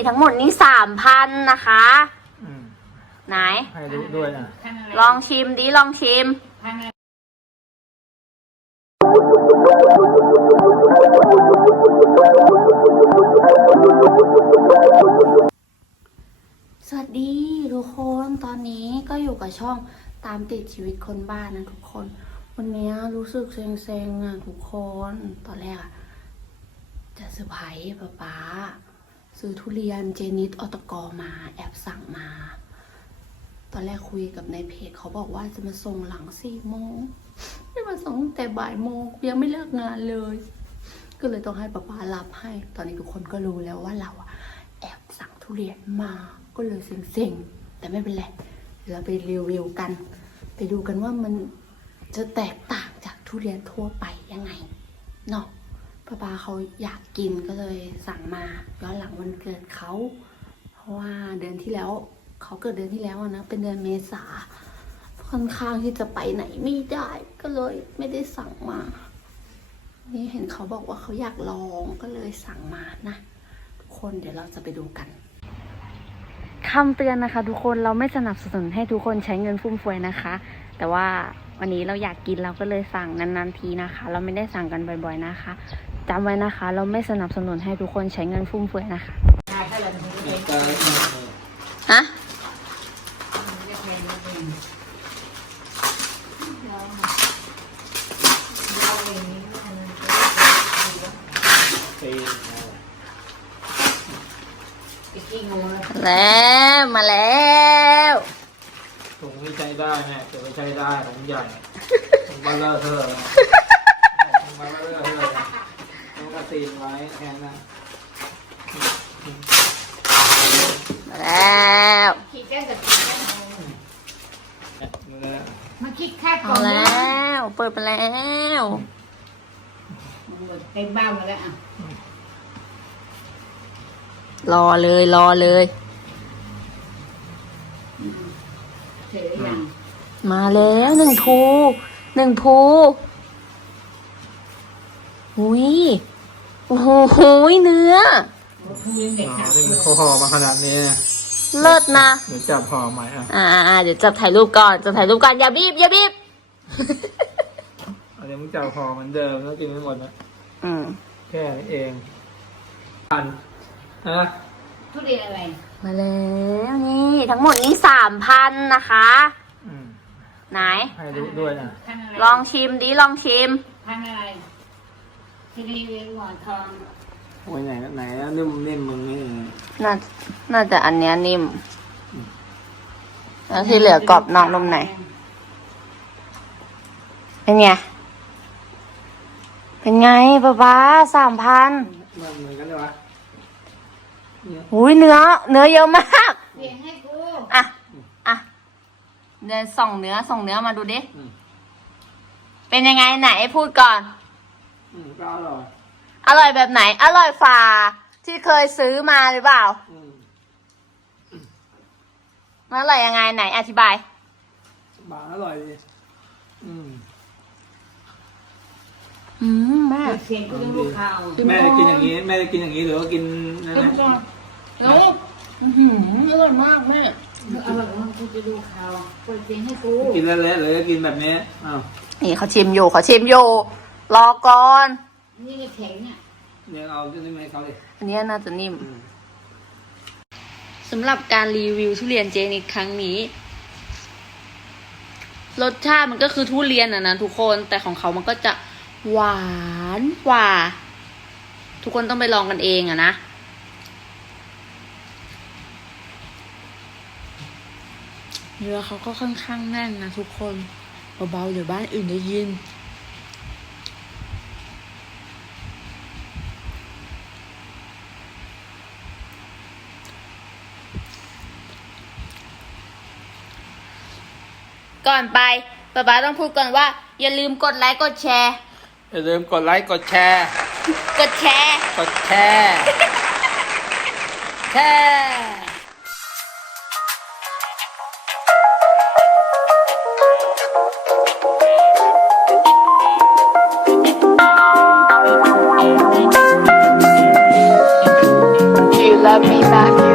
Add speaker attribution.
Speaker 1: ทั้งหมดนี้3,000นะคะไหน
Speaker 2: ให้ดูด้วยนะ
Speaker 1: ลองชิมดิลองชิมสวัสดีทุกคนตอนนี้ก็อยู่กับช่องตามติดชีวิตคนบ้านนะทุกคนวันนี้รู้สึกเซ็งๆอ่ะทุกคนตอนแรกจะเซอร์ไพรส์ป๊าซื้อทุเรียนเจนิสอตกมาแอบสั่งมาตอนแรกคุยกับในเพจเขาบอกว่าจะมาส่งหลัง4 โมงไม่มาส่งแต่บ่ายโมงยังไม่เลิกงานเลยก็เลยต้องให้ป๊ารับให้ตอนนี้ทุกคนก็รู้แล้วว่าเราแอบสั่งทุเรียนมาก็เลยเซ็งๆแต่ไม่เป็นไรเดี๋ยวเราไปรีวิวกันไปดูกันว่ามันจะแตกต่างจากทุเรียนทั่วไปยังไงเนาะป๊าเขาอยากกินก็เลยสั่งมาย้อนหลังวันเกิดเขาเพราะว่าเดือนที่แล้วเขาเกิดเดือนที่แล้วนะเป็นเดือนเมษาค่อนข้างที่จะไปไหนไม่ได้ก็เลยไม่ได้สั่งมานี่เห็นเขาบอกว่าเขาอยากลองก็เลยสั่งมานะทุกคนเดี๋ยวเราจะไปดูกันคำเตือนนะคะทุกคนเราไม่สนับสนุนให้ทุกคนใช้เงินฟุ่มเฟือยนะคะแต่ว่าวันนี้เราอยากกินเราก็เลยสั่งนานๆทีนะคะเราไม่ได้สั่งกันบ่อยๆนะคะจำไว้นะคะเราไม่สนับสนุนให้ทุกคนใช้เงินฟุ่มเฟือยนะคะฮะแล้วมาแล้ว
Speaker 2: ถุงไม่ใช้ได้แม่จะไม่ใช้ได้ถุงใหญ่ถุงบาเลอร์เธอถุงบาเลอร์เธอต้องกระตีนไว้แค่นั้น
Speaker 1: มาแล้ว
Speaker 3: คิดแค่กับคิดแค่มาคิดแค่ก่อน
Speaker 1: แล้วเปิดไปแล้ว
Speaker 3: เต็มบ้านแล้วอ่ะ
Speaker 1: รอเลยมาแล้ว1 ภูอุ้ยโอ้โหเนื้อ
Speaker 2: นี่เขาห่อมาขนาดนี้
Speaker 1: เลิศนะ
Speaker 2: เดี๋ยวจับห่อใหม่
Speaker 1: เดี๋ยวจับถ่ายรูปก่อนอย่าบีบ
Speaker 2: อันนี้มึงจับห่อเหมือนเดิมแล้วกินไม่หมดนะแค่นี้เอง
Speaker 3: ทุเรียนอะไร
Speaker 1: มาแล้วนี่ทั้งหมดนี้3,000นะคะไหน
Speaker 2: ให้ดูด้วยนะ
Speaker 1: ลองชิมดิลองชิม
Speaker 3: พันอะไรทีนี้หมอนทอง
Speaker 2: โอ้ยไหนนิ่มมึงนี่
Speaker 1: น่าจะอันเนี้ยนิ่มแล้วที่เหลือกรอบนอกนุ่มในเป็นไงป๊า3,000
Speaker 2: เหมือนกันเลยวะ
Speaker 1: อุ้ยเนื้อเยอะมาก
Speaker 3: เสียงให้กู
Speaker 1: เดี๋ยวส่งเนื้อมาดูดิเป็นยังไงไหนพูดก่อน
Speaker 2: ก็
Speaker 1: อร่อยแบบไหนอร่อยฝ่าที่เคยซื้อมาหรือเปล่ามันอร่อยยังไงไหนอธิบาย
Speaker 2: อร่อยดี
Speaker 1: แม่
Speaker 3: เสียงกูต้องลูกข้าว
Speaker 2: แม่จะกินอย่างนี้หรือว่ากินอะไรนะ
Speaker 1: อร่อยมากแม่
Speaker 3: อร่อยมากกูจะดูข้าวเปิดเสียงให้กู
Speaker 2: กินแล้วหรือกินแบบนี้
Speaker 1: นี่เขาชิมอยู่รอก่อน
Speaker 3: นี่ก็แข็ง
Speaker 2: เนี่ยเอาที่นี่ให้เขาเลย
Speaker 1: อันนี้น่าจะนิ่มสำหรับการรีวิวทุเรียนเจนิสครั้งนี้รสชาติมันก็คือทุเรียนนะทุกคนแต่ของเขามันก็จะหวานกว่าทุกคนต้องไปลองกันเองนะเนื้อเขาก็ค่อนข้างแน่นนะทุกคนเบาๆเดี๋ยวบ้านอื่นได้ยินก่อนไปป๊าต้องพูดก่อนว่าอย่าลืมกดไลค์กดแชร์
Speaker 2: กดแชร์
Speaker 1: แชร์ love me, Matthew.